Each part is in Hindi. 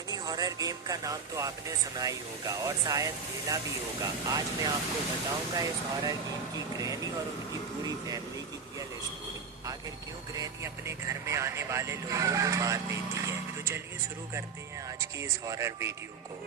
ग्रैनी हॉरर गेम का नाम तो आपने सुना ही होगा और शायद खेला भी होगा। आज मैं आपको बताऊंगा इस हॉरर गेम की ग्रैनी और उनकी पूरी फैमिली की रियल स्टोरी। आखिर क्यों ग्रैनी अपने घर में आने वाले लोगों को मार देती है। तो चलिए शुरू करते हैं आज की इस हॉरर वीडियो को।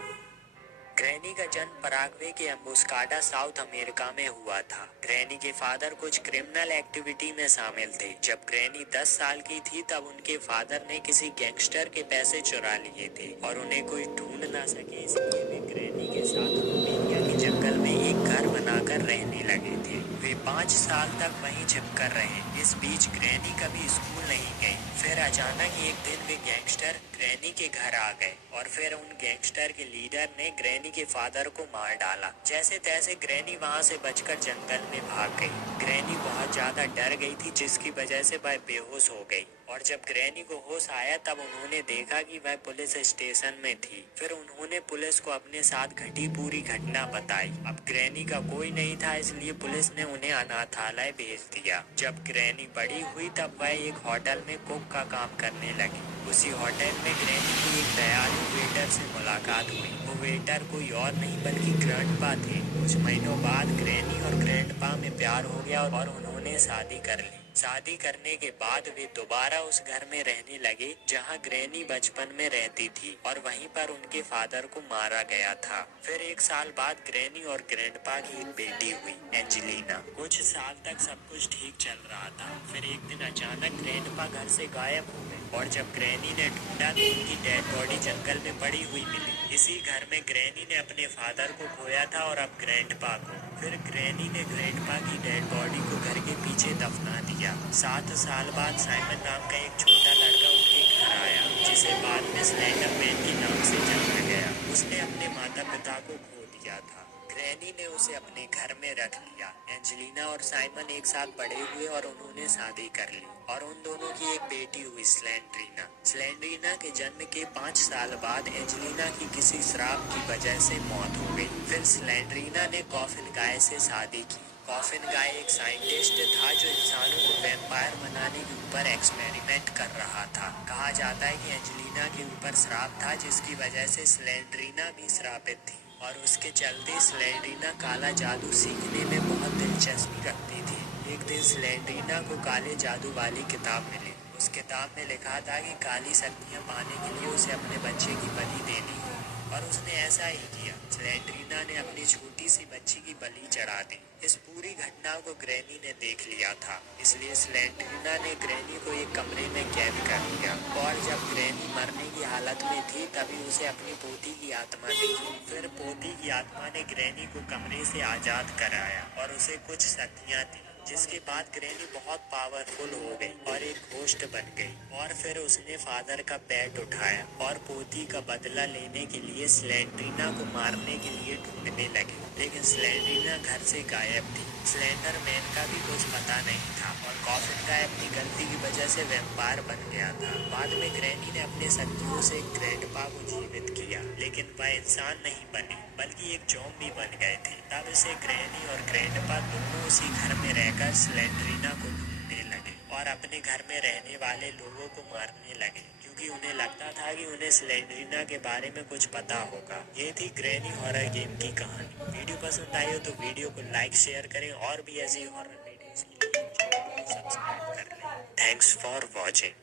ग्रैनी का जन्म पराग्वे के एम्बुस्काडा साउथ अमेरिका में हुआ था। ग्रैनी के फादर कुछ क्रिमिनल एक्टिविटी में शामिल थे। जब ग्रैनी 10 साल की थी तब उनके फादर ने किसी गैंगस्टर के पैसे चुरा लिए थे और उन्हें कोई ढूंढ ना सके, इसलिए वे ग्रैनी के साथ रोमेनिया के जंगल में एक घर बनाकर रहने लगे थे। वे 5 साल तक वहीं छिपकर रहे। इस बीच ग्रैनी कभी स्कूल नहीं गई। फिर अचानक एक दिन वे गैंगस्टर ग्रैनी के घर आ गए और फिर उन गैंगस्टर के लीडर ने ग्रैनी के फादर को मार डाला। जैसे तैसे ग्रैनी वहां से बचकर जंगल में भाग गई। ग्रैनी बहुत ज्यादा डर गई थी जिसकी वजह से वह बेहोश हो गई और जब ग्रैनी को होश आया तब उन्होंने देखा कि वह पुलिस स्टेशन में थी। फिर उन्होंने पुलिस को अपने साथ घटी पूरी घटना बताई। अब ग्रैनी का कोई नहीं था, इसलिए पुलिस ने उन्हें अनाथालय भेज दिया। जब ग्रैनी बड़ी हुई तब वह एक होटल में कुक का काम करने लगी। उसी होटल में ग्रैनी की एक दयालु वेटर से मुलाकात हुई। वो वेटर कोई और नहीं बल्कि ग्रैंडपा थे। कुछ महीनों बाद ग्रैनी और ग्रैंडपा में प्यार हो गया और उन्होंने शादी कर ली। शादी करने के बाद वे दोबारा उस घर में रहने लगे जहां ग्रैनी बचपन में रहती थी और वहीं पर उनके फादर को मारा गया था। फिर 1 साल बाद ग्रैनी और ग्रैंडपा की एक बेटी हुई, एंजेलिना। कुछ साल तक सब कुछ ठीक चल रहा था। फिर एक दिन अचानक ग्रैंडपा घर से गायब हो गए और जब ग्रैनी ने ढूंढा तो उनकी डेड बॉडी जंगल में पड़ी हुई मिली। इसी घर में ग्रैनी ने अपने फादर को खोया था और अब ग्रैंडपा को। फिर ग्रैनी ने ग्रैंडपा की डेड बॉडी को घर के पीछे दफना दिया। 7 साल बाद साइमन नाम का एक छोटा लड़का उनके घर आया, जिसे बाद में स्लेंडर मैन के नाम से जाना गया। उसने अपने माता पिता को खो दिया था। ग्रैनी ने उसे अपने घर में रख लिया। एंजेलिना और साइमन एक साथ बड़े हुए और उन्होंने शादी कर ली और उन दोनों की एक बेटी हुई, स्लेंड्रीना। स्लेंड्रीना के जन्म के 5 साल बाद एंजेलिना की किसी श्राप की वजह से मौत हो गई। फिर स्लेंड्रीना ने कॉफिन गाय से शादी की। कॉफिन गाय एक साइंटिस्ट था जो इंसानों को वैम्पायर बनाने के ऊपर एक्सपेरिमेंट कर रहा था। कहा जाता है कि एंजेलिना के ऊपर श्राप था जिसकी वजह से स्लेंड्रीना भी श्रापित थी और उसके चलते स्लेंड्रीना काला जादू सीखने में बहुत दिलचस्पी रखती थी। एक दिन स्लेंड्रीना को काले जादू वाली किताब मिली। उस किताब में लिखा था कि काली शक्तियां पाने के लिए उसे अपने बच्चे की बलि देनी हो और उसने ऐसा ही किया। स्लेंड्रीना ने अपनी छोटी सी बच्ची की बलि चढ़ा दी। इस पूरी घटना को ग्रैनी ने देख लिया था, इसलिए स्लेंड्रीना ने ग्रैनी को एक कमरे में कैद कर लिया और जब ग्रैनी मरने की हालत में थी तभी उसे अपनी पोती की आत्मा दिखी। फिर पोती की आत्मा ने ग्रैनी को कमरे से आजाद कराया और उसे कुछ शक्तियां दी, जिसके बाद ग्रैनी बहुत पावरफुल हो गई और एक घोस्ट बन गई। और फिर उसने फादर का पेट उठाया और पोती का बदला लेने के लिए स्लेंड्रीना को मारने के लिए ढूंढने लगी, लेकिन स्लेंड्रीना घर से गायब थी। स्लेंडर मैन का भी कुछ पता नहीं था और कॉफिन गाय अपनी गलती की वजह से वैम्पायर बन गया था। बाद में ग्रैनी ने अपने शक्तियों से ग्रैंडपा को जीवित किया, लेकिन वह इंसान नहीं बनी बल्कि एक ज़ॉम्बी बन गए थे। तब से ग्रैनी और ग्रैंडपा दोनों उसी घर में रहकर स्लेंड्रीना को ढूंढने लगे और अपने घर में रहने वाले लोगों को मारने लगे, क्योंकि उन्हें लगता था कि उन्हें स्लेंड्रीना के बारे में कुछ पता होगा। ये थी ग्रैनी हॉरर गेम की कहानी। वीडियो पसंद आई हो तो वीडियो को लाइक शेयर करें और भी ऐसी हॉरर वीडियोस के लिए चैनल को सब्सक्राइब कर लें। Thanks for watching.